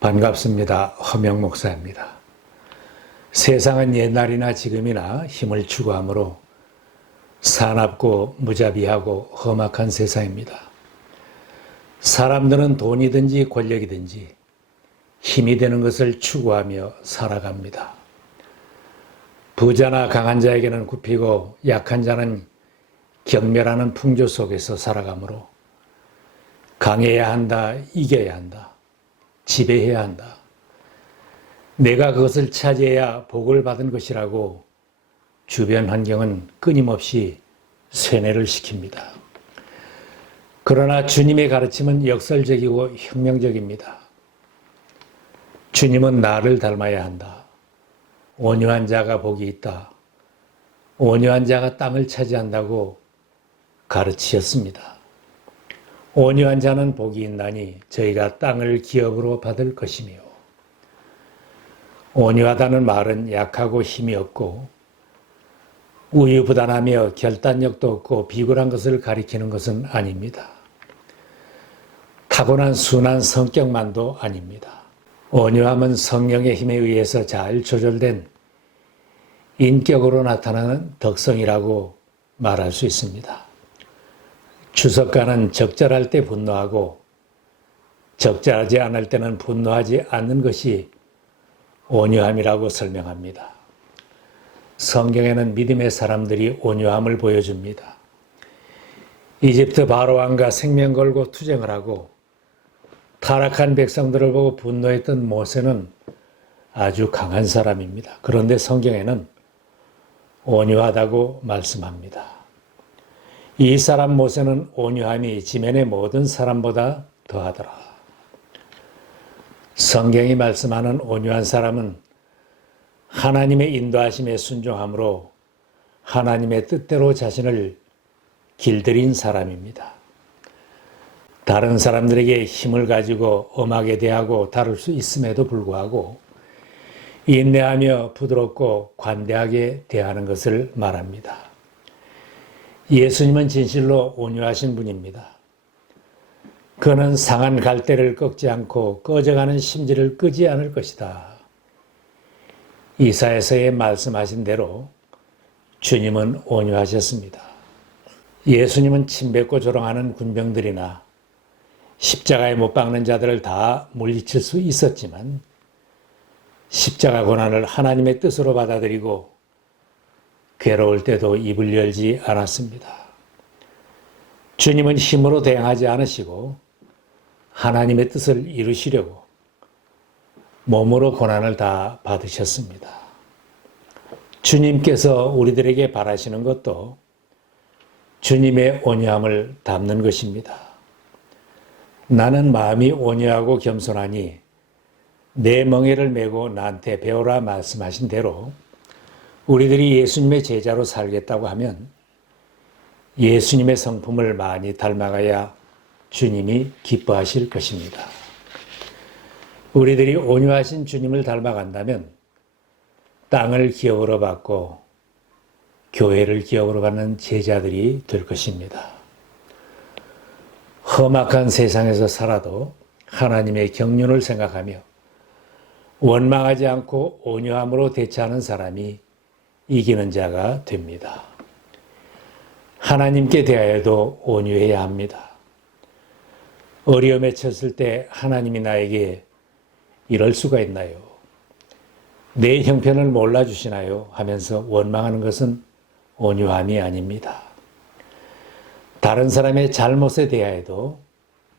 반갑습니다. 허명 목사입니다. 세상은 옛날이나 지금이나 힘을 추구하므로 사납고 무자비하고 험악한 세상입니다. 사람들은 돈이든지 권력이든지 힘이 되는 것을 추구하며 살아갑니다. 부자나 강한 자에게는 굽히고 약한 자는 경멸하는 풍조 속에서 살아가므로 강해야 한다, 이겨야 한다, 지배해야 한다. 내가 그것을 차지해야 복을 받은 것이라고 주변 환경은 끊임없이 세뇌를 시킵니다. 그러나 주님의 가르침은 역설적이고 혁명적입니다. 주님은 나를 닮아야 한다. 온유한 자가 복이 있다. 온유한 자가 땅을 차지한다고 가르치셨습니다. 온유한 자는 복이 있나니 저희가 땅을 기업으로 받을 것이며, 온유하다는 말은 약하고 힘이 없고 우유부단하며 결단력도 없고 비굴한 것을 가리키는 것은 아닙니다. 타고난 순한 성격만도 아닙니다. 온유함은 성령의 힘에 의해서 잘 조절된 인격으로 나타나는 덕성이라고 말할 수 있습니다. 주석가는 적절할 때 분노하고 적절하지 않을 때는 분노하지 않는 것이 온유함이라고 설명합니다. 성경에는 믿음의 사람들이 온유함을 보여줍니다. 이집트 바로왕과 생명 걸고 투쟁을 하고 타락한 백성들을 보고 분노했던 모세는 아주 강한 사람입니다. 그런데 성경에는 온유하다고 말씀합니다. 이 사람 모세는 온유함이 지면의 모든 사람보다 더하더라. 성경이 말씀하는 온유한 사람은 하나님의 인도하심에 순종함으로 하나님의 뜻대로 자신을 길들인 사람입니다. 다른 사람들에게 힘을 가지고 엄하게 대하고 다룰 수 있음에도 불구하고 인내하며 부드럽고 관대하게 대하는 것을 말합니다. 예수님은 진실로 온유하신 분입니다. 그는 상한 갈대를 꺾지 않고 꺼져가는 심지를 끄지 않을 것이다. 이사야서에 말씀하신 대로 주님은 온유하셨습니다. 예수님은 침뱉고 조롱하는 군병들이나 십자가에 못 박는 자들을 다 물리칠 수 있었지만 십자가 고난을 하나님의 뜻으로 받아들이고 괴로울 때도 입을 열지 않았습니다. 주님은 힘으로 대항하지 않으시고 하나님의 뜻을 이루시려고 몸으로 고난을 다 받으셨습니다. 주님께서 우리들에게 바라시는 것도 주님의 온유함을 담는 것입니다. 나는 마음이 온유하고 겸손하니 내 멍에를 메고 나한테 배우라 말씀하신 대로 우리들이 예수님의 제자로 살겠다고 하면 예수님의 성품을 많이 닮아가야 주님이 기뻐하실 것입니다. 우리들이 온유하신 주님을 닮아간다면 땅을 기업으로 받고 교회를 기업으로 받는 제자들이 될 것입니다. 험악한 세상에서 살아도 하나님의 경륜을 생각하며 원망하지 않고 온유함으로 대처하는 사람이 이기는 자가 됩니다. 하나님께 대하여도 온유해야 합니다. 어려움에 처했을 때 하나님이 나에게 이럴 수가 있나요? 내 형편을 몰라주시나요? 하면서 원망하는 것은 온유함이 아닙니다. 다른 사람의 잘못에 대하여도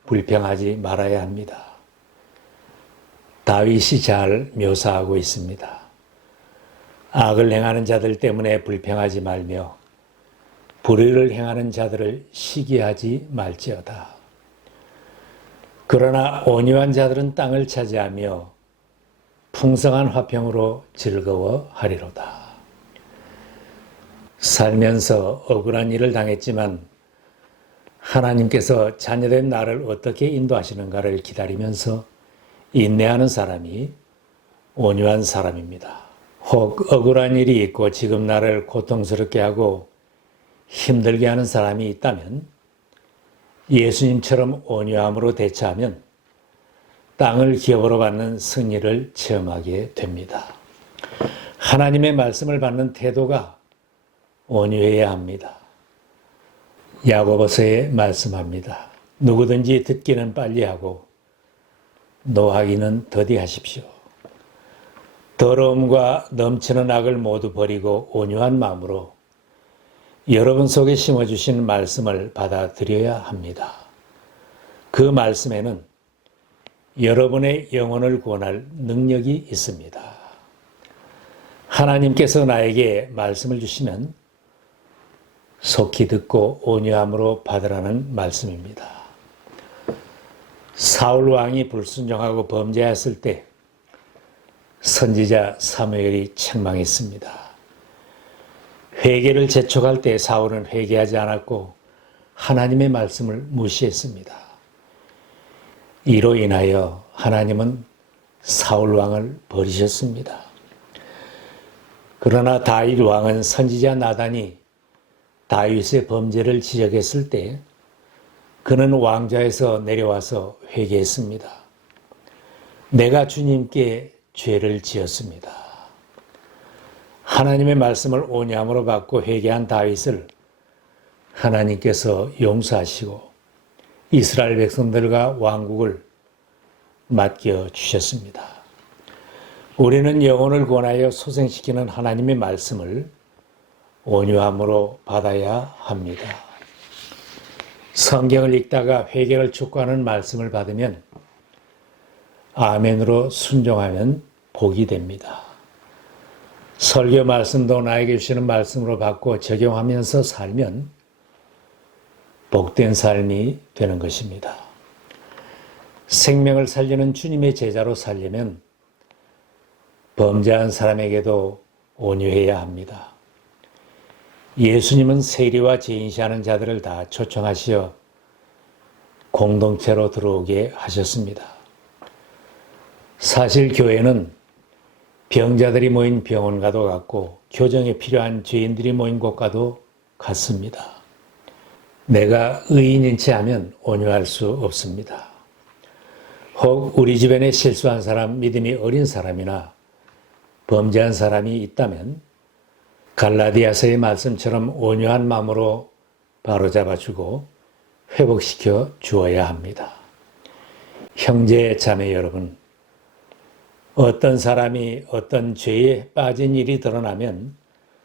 불평하지 말아야 합니다. 다윗이 잘 묘사하고 있습니다. 악을 행하는 자들 때문에 불평하지 말며 불의를 행하는 자들을 시기하지 말지어다. 그러나 온유한 자들은 땅을 차지하며 풍성한 화평으로 즐거워하리로다. 살면서 억울한 일을 당했지만 하나님께서 자녀된 나를 어떻게 인도하시는가를 기다리면서 인내하는 사람이 온유한 사람입니다. 혹 억울한 일이 있고 지금 나를 고통스럽게 하고 힘들게 하는 사람이 있다면 예수님처럼 온유함으로 대처하면 땅을 기업으로 받는 승리를 체험하게 됩니다. 하나님의 말씀을 받는 태도가 온유해야 합니다. 야고보서에 말씀합니다. 누구든지 듣기는 빨리 하고 노하기는 더디하십시오. 더러움과 넘치는 악을 모두 버리고 온유한 마음으로 여러분 속에 심어주신 말씀을 받아들여야 합니다. 그 말씀에는 여러분의 영혼을 구원할 능력이 있습니다. 하나님께서 나에게 말씀을 주시면 속히 듣고 온유함으로 받으라는 말씀입니다. 사울 왕이 불순종하고 범죄했을 때 선지자 사무엘이 책망했습니다. 회개를 재촉할 때 사울은 회개하지 않았고 하나님의 말씀을 무시했습니다. 이로 인하여 하나님은 사울 왕을 버리셨습니다. 그러나 다윗 왕은 선지자 나단이 다윗의 범죄를 지적했을 때 그는 왕좌에서 내려와서 회개했습니다. 내가 주님께 죄를 지었습니다. 하나님의 말씀을 온유함으로 받고 회개한 다윗을 하나님께서 용서하시고 이스라엘 백성들과 왕국을 맡겨주셨습니다. 우리는 영혼을 구원하여 소생시키는 하나님의 말씀을 온유함으로 받아야 합니다. 성경을 읽다가 회개를 촉구하는 말씀을 받으면 아멘으로 순종하면 복이 됩니다. 설교 말씀도 나에게 주시는 말씀으로 받고 적용하면서 살면 복된 삶이 되는 것입니다. 생명을 살리는 주님의 제자로 살려면 범죄한 사람에게도 온유해야 합니다. 예수님은 세리와 죄인시하는 자들을 다 초청하시어 공동체로 들어오게 하셨습니다. 사실 교회는 병자들이 모인 병원과도 같고 교정에 필요한 죄인들이 모인 곳과도 같습니다. 내가 의인인 채 하면 온유할 수 없습니다. 혹 우리 주변에 실수한 사람, 믿음이 어린 사람이나 범죄한 사람이 있다면 갈라디아서의 말씀처럼 온유한 마음으로 바로잡아주고 회복시켜 주어야 합니다. 형제 자매 여러분, 어떤 사람이 어떤 죄에 빠진 일이 드러나면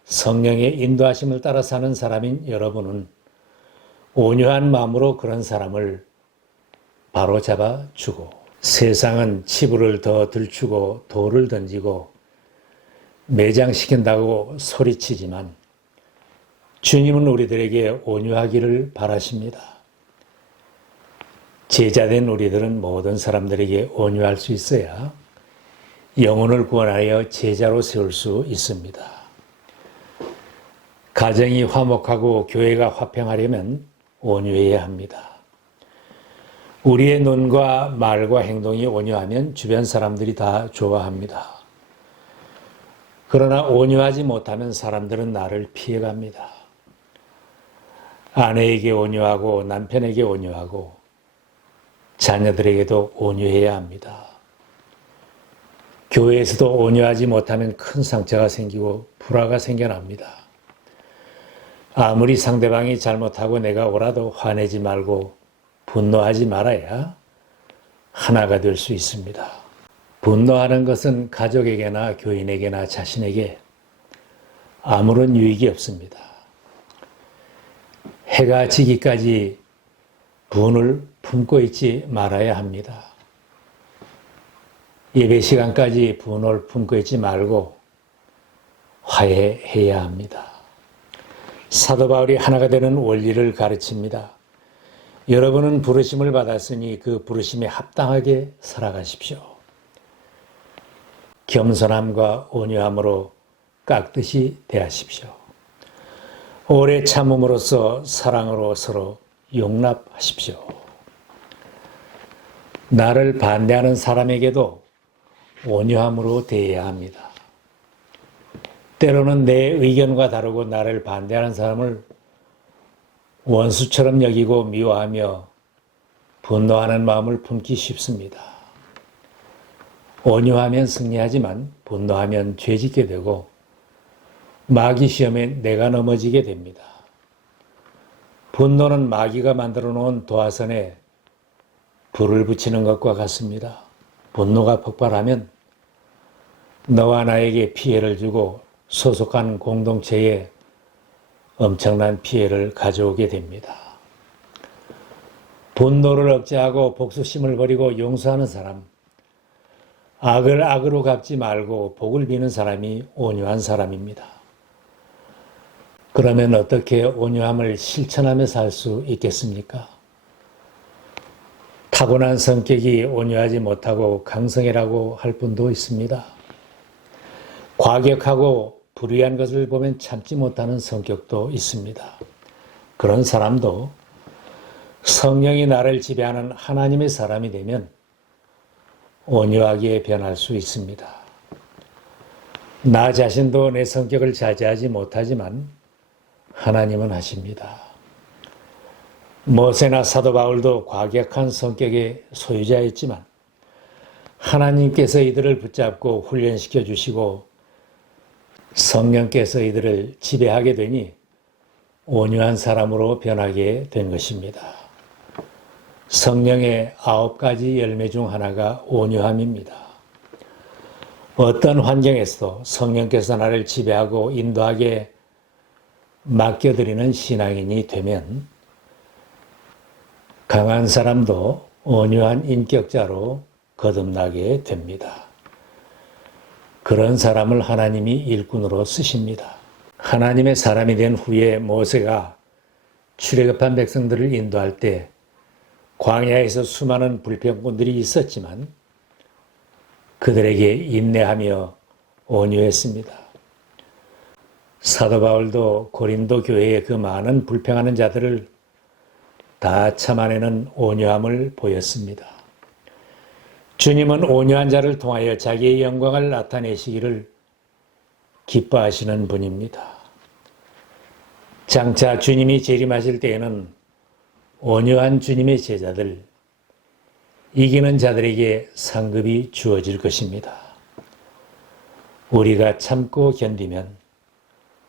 성령의 인도하심을 따라 사는 사람인 여러분은 온유한 마음으로 그런 사람을 바로잡아주고 세상은 치부를 더 들추고 돌을 던지고 매장시킨다고 소리치지만 주님은 우리들에게 온유하기를 바라십니다. 제자된 우리들은 모든 사람들에게 온유할 수 있어야 영혼을 구원하여 제자로 세울 수 있습니다. 가정이 화목하고 교회가 화평하려면 온유해야 합니다. 우리의 눈과 말과 행동이 온유하면 주변 사람들이 다 좋아합니다. 그러나 온유하지 못하면 사람들은 나를 피해갑니다. 아내에게 온유하고 남편에게 온유하고 자녀들에게도 온유해야 합니다. 교회에서도 온유하지 못하면 큰 상처가 생기고 불화가 생겨납니다. 아무리 상대방이 잘못하고 내가 옳아도 화내지 말고 분노하지 말아야 하나가 될 수 있습니다. 분노하는 것은 가족에게나 교인에게나 자신에게 아무런 유익이 없습니다. 해가 지기까지 분을 품고 있지 말아야 합니다. 예배 시간까지 분을 품고 있지 말고 화해해야 합니다. 사도 바울이 하나가 되는 원리를 가르칩니다. 여러분은 부르심을 받았으니 그 부르심에 합당하게 살아가십시오. 겸손함과 온유함으로 깍듯이 대하십시오. 오래 참음으로써 사랑으로 서로 용납하십시오. 나를 반대하는 사람에게도 온유함으로 대해야 합니다. 때로는 내 의견과 다르고 나를 반대하는 사람을 원수처럼 여기고 미워하며 분노하는 마음을 품기 쉽습니다. 온유하면 승리하지만 분노하면 죄짓게 되고 마귀 시험에 내가 넘어지게 됩니다. 분노는 마귀가 만들어 놓은 도화선에 불을 붙이는 것과 같습니다. 분노가 폭발하면 너와 나에게 피해를 주고 소속한 공동체에 엄청난 피해를 가져오게 됩니다. 분노를 억제하고 복수심을 버리고 용서하는 사람, 악을 악으로 갚지 말고 복을 비는 사람이 온유한 사람입니다. 그러면 어떻게 온유함을 실천하며 살 수 있겠습니까? 타고난 성격이 온유하지 못하고 강성이라고 할 분도 있습니다. 과격하고 불의한 것을 보면 참지 못하는 성격도 있습니다. 그런 사람도 성령이 나를 지배하는 하나님의 사람이 되면 온유하게 변할 수 있습니다. 나 자신도 내 성격을 자제하지 못하지만 하나님은 하십니다. 모세나 사도 바울도 과격한 성격의 소유자였지만 하나님께서 이들을 붙잡고 훈련시켜 주시고 성령께서 이들을 지배하게 되니 온유한 사람으로 변하게 된 것입니다. 성령의 9가지 열매 중 하나가 온유함입니다. 어떤 환경에서도 성령께서 나를 지배하고 인도하게 맡겨드리는 신앙인이 되면 강한 사람도 온유한 인격자로 거듭나게 됩니다. 그런 사람을 하나님이 일꾼으로 쓰십니다. 하나님의 사람이 된 후에 모세가 출애굽한 백성들을 인도할 때 광야에서 수많은 불평꾼들이 있었지만 그들에게 인내하며 온유했습니다. 사도 바울도 고린도 교회의 그 많은 불평하는 자들을 다 참아내는 온유함을 보였습니다. 주님은 온유한 자를 통하여 자기의 영광을 나타내시기를 기뻐하시는 분입니다. 장차 주님이 재림하실 때에는 온유한 주님의 제자들, 이기는 자들에게 상급이 주어질 것입니다. 우리가 참고 견디면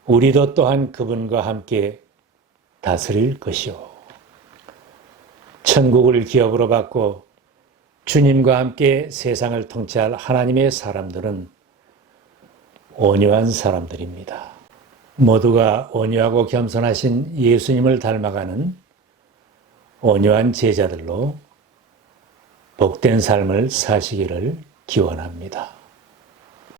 우리도 또한 그분과 함께 다스릴 것이요. 천국을 기업으로 받고 주님과 함께 세상을 통치할 하나님의 사람들은 온유한 사람들입니다. 모두가 온유하고 겸손하신 예수님을 닮아가는 온유한 제자들로 복된 삶을 사시기를 기원합니다.